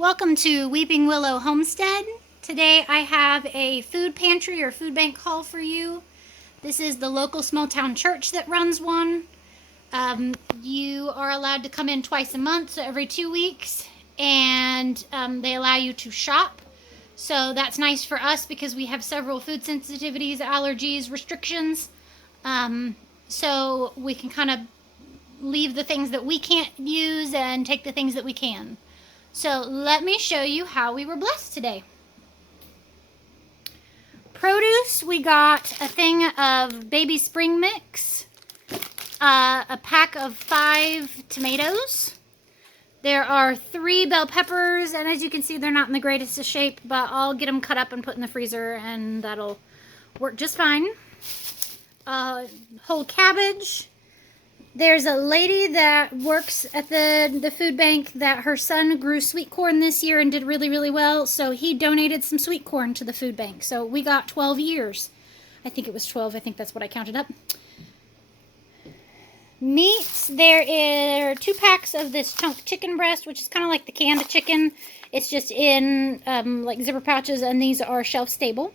Welcome to Weeping Willow Homestead. Today I have a food pantry or food bank haul for you. This is the local small town church that runs one. You are allowed to come in twice a month, so every 2 weeks, and they allow you to shop. So that's nice for us because we have several food sensitivities, allergies, restrictions. So we can kind of leave the things that we can't use and take the things that we can. So let me show you how we were blessed today. Produce, we got a thing of baby spring mix, a pack of 5 tomatoes. There are 3 bell peppers, and as you can see, they're not in the greatest of shape, but I'll get them cut up and put in the freezer, and that'll work just fine. Whole cabbage. There's a lady that works at the food bank that her son grew sweet corn this year and did really, really well. So he donated some sweet corn to the food bank. So we got 12 years. I think it was 12. I think that's what I counted up. Meats. There are 2 packs of this chunk chicken breast, which is kind of like the canned chicken. It's just in like zipper pouches, and these are shelf stable.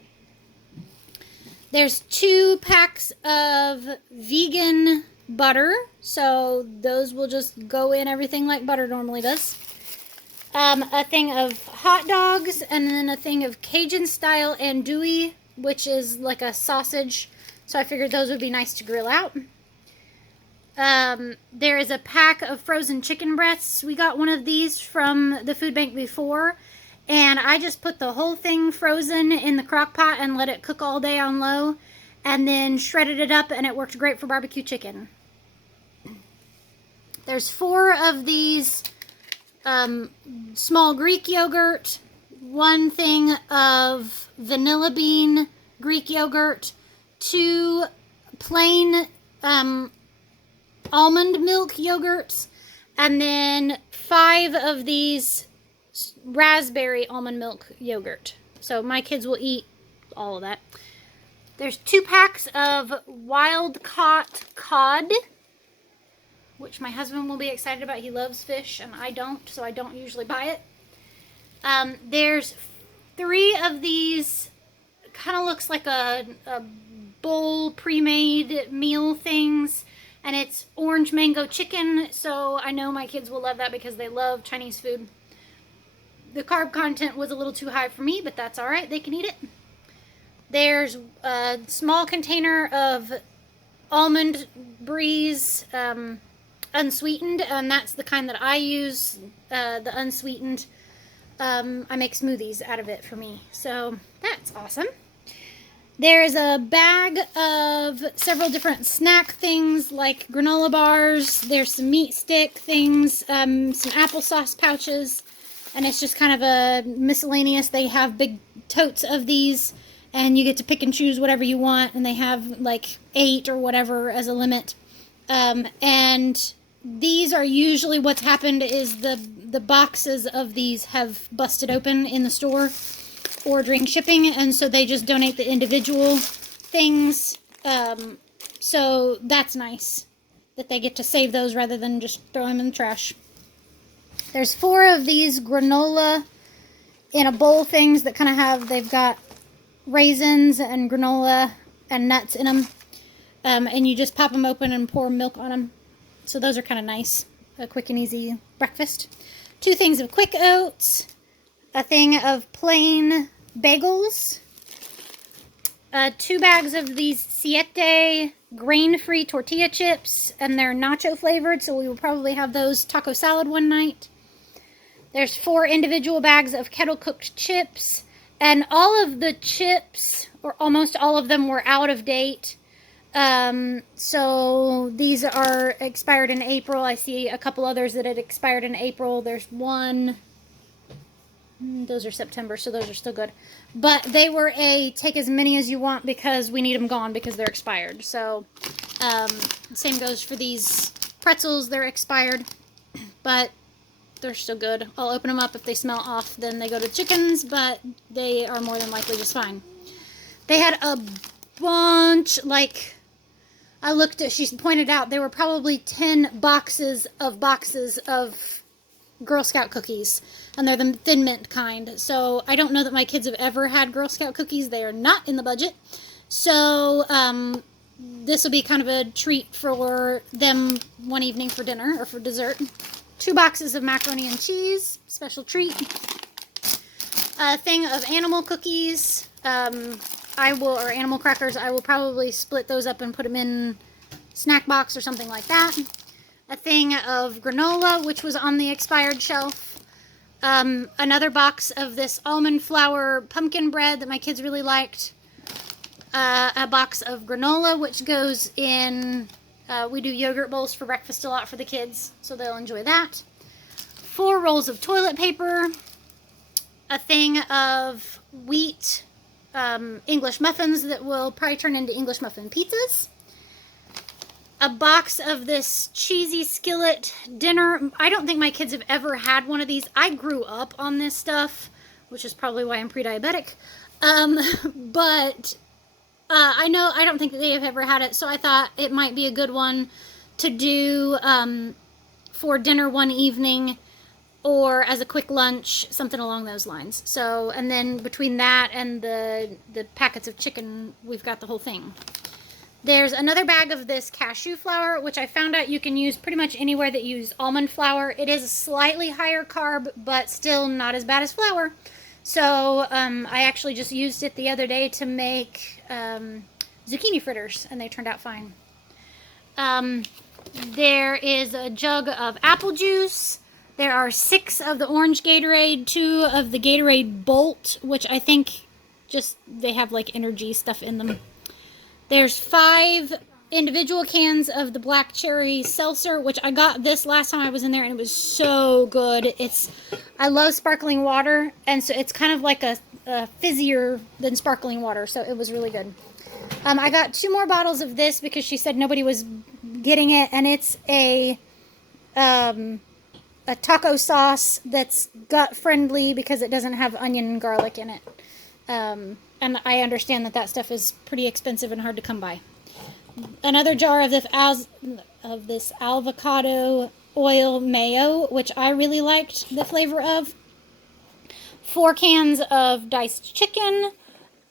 There's 2 packs of vegan butter, so those will just go in everything like butter normally does. A thing of hot dogs, and then a thing of Cajun style andouille, which is like a sausage, so I figured those would be nice to grill out. There is a pack of frozen chicken breasts. We got one of these from the food bank before, and I just put the whole thing frozen in the crock pot and let it cook all day on low, and then shredded it up, and it worked great for barbecue chicken. There's 4 of these small Greek yogurt, 1 thing of vanilla bean Greek yogurt, 2 plain almond milk yogurts, and then 5 of these raspberry almond milk yogurt. So my kids will eat all of that. There's 2 packs of wild caught cod, which my husband will be excited about. He loves fish, and I don't, so I don't usually buy it. There's 3 of these, kind of looks like a bowl pre-made meal things, and it's orange mango chicken, so I know my kids will love that because they love Chinese food. The carb content was a little too high for me, but that's all right. They can eat it. There's a small container of almond breeze, unsweetened, and that's the kind that I use, the unsweetened. I make smoothies out of it for me, so that's awesome. There is a bag of several different snack things like granola bars. There's some meat stick things, some applesauce pouches, and it's just kind of a miscellaneous. They have big totes of these, and you get to pick and choose whatever you want, and they have like 8 or whatever as a limit. And these are usually what's happened is the boxes of these have busted open in the store or during shipping, and so they just donate the individual things. So that's nice that they get to save those rather than just throw them in the trash. There's 4 of these granola in a bowl things that kind of have, they've got raisins and granola and nuts in them. And you just pop them open and pour milk on them. So those are kind of nice. A quick and easy breakfast. 2 things of quick oats. A thing of plain bagels. 2 bags of these Siete grain-free tortilla chips. And they're nacho flavored, so we will probably have those taco salad one night. There's 4 individual bags of kettle-cooked chips. And all of the chips, or almost all of them, were out of date. So these are expired in April. I see a couple others that had expired in April. There's 1. Those are September, so those are still good. But they were a take as many as you want because we need them gone because they're expired. So, same goes for these pretzels. They're expired, but they're still good. I'll open them up. If they smell off, then they go to chickens, but they are more than likely just fine. They had a bunch, like, I looked at, she pointed out there were probably 10 boxes of Girl Scout cookies, and they're the Thin Mint kind. So I don't know that my kids have ever had Girl Scout cookies. They are not in the budget. So this will be kind of a treat for them one evening for dinner or for dessert. 2 boxes of macaroni and cheese, special treat. A thing of animal cookies. Or animal crackers. I will probably split those up and put them in snack box or something like that. A thing of granola, which was on the expired shelf. Another box of this almond flour pumpkin bread that my kids really liked. A box of granola, which goes in, we do yogurt bowls for breakfast a lot for the kids, so they'll enjoy that. 4 rolls of toilet paper. A thing of wheat English muffins that will probably turn into English muffin pizzas. A box of this cheesy skillet dinner. I don't think my kids have ever had one of these. I grew up on this stuff, which is probably why I'm pre-diabetic. But I don't think that they have ever had it, so I thought it might be a good one to do for dinner one evening or as a quick lunch, something along those lines. So, and then between that and the packets of chicken, we've got the whole thing. There's another bag of this cashew flour, which I found out you can use pretty much anywhere that you use almond flour. It is a slightly higher carb, but still not as bad as flour. So I actually just used it the other day to make zucchini fritters, and they turned out fine. There is a jug of apple juice. There are 6 of the orange Gatorade, 2 of the Gatorade Bolt, which I think just they have like energy stuff in them. There's 5 individual cans of the black cherry seltzer, which I got this last time I was in there, and it was so good. I love sparkling water, and so it's kind of like a fizzier than sparkling water, so it was really good. I got 2 more bottles of this because she said nobody was getting it, and it's a taco sauce that's gut friendly because it doesn't have onion and garlic in it. And I understand that stuff is pretty expensive and hard to come by. Another jar of this avocado oil mayo, which I really liked the flavor of. 4 cans of diced chicken.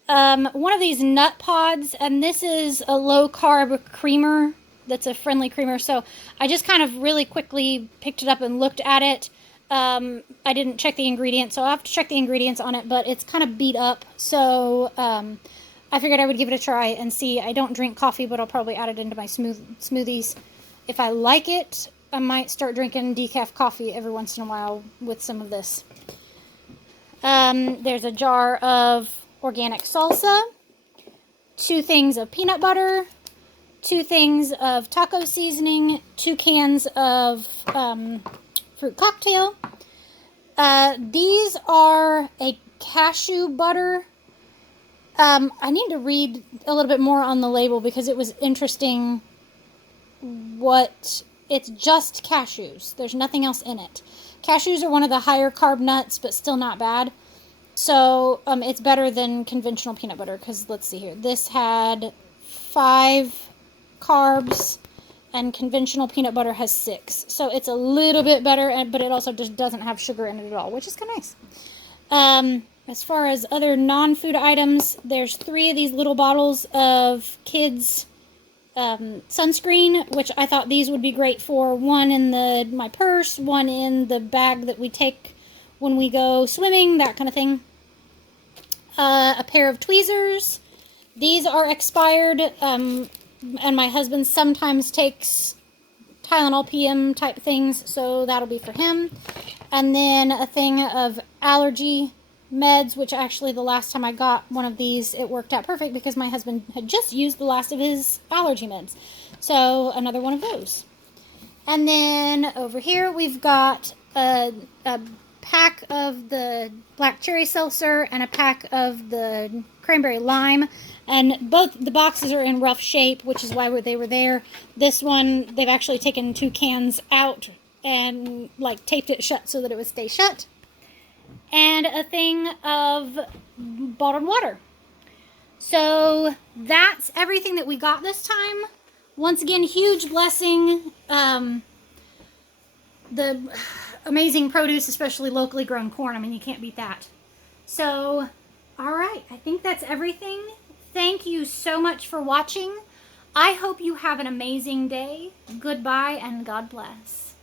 One of these nut pods, and this is a low-carb creamer that's a friendly creamer. So I just kind of really quickly picked it up and looked at it. I didn't check the ingredients, so I'll have to check the ingredients on it, but it's kind of beat up. So I figured I would give it a try and see. I don't drink coffee, but I'll probably add it into my smoothies. If I like it, I might start drinking decaf coffee every once in a while with some of this. There's a jar of organic salsa, 2 things of peanut butter, 2 things of taco seasoning, 2 cans of fruit cocktail. These are a cashew butter. I need to read a little bit more on the label because it was interesting. It's just cashews. There's nothing else in it. Cashews are one of the higher carb nuts, but still not bad. So it's better than conventional peanut butter because let's see here. This had 5 carbs and conventional peanut butter has 6. So it's a little bit better, but it also just doesn't have sugar in it at all, which is kind of nice. As far as other non-food items, there's 3 of these little bottles of kids' sunscreen, which I thought these would be great for. 1 in my purse, 1 in the bag that we take when we go swimming, that kind of thing. A pair of tweezers. These are expired, and my husband sometimes takes Tylenol PM type things, so that'll be for him. And then a thing of allergy meds, which actually the last time I got one of these, it worked out perfect because my husband had just used the last of his allergy meds. So another one of those. And then over here we've got a pack of the black cherry seltzer and a pack of the cranberry lime. And both the boxes are in rough shape, which is why they were there. This one, they've actually taken 2 cans out and like taped it shut so that it would stay shut. And a thing of bottled water. So that's everything that we got this time. Once again, huge blessing. amazing produce, especially locally grown corn. I mean, you can't beat that. So, all right, I think that's everything. Thank you so much for watching. I hope you have an amazing day. Goodbye and God bless.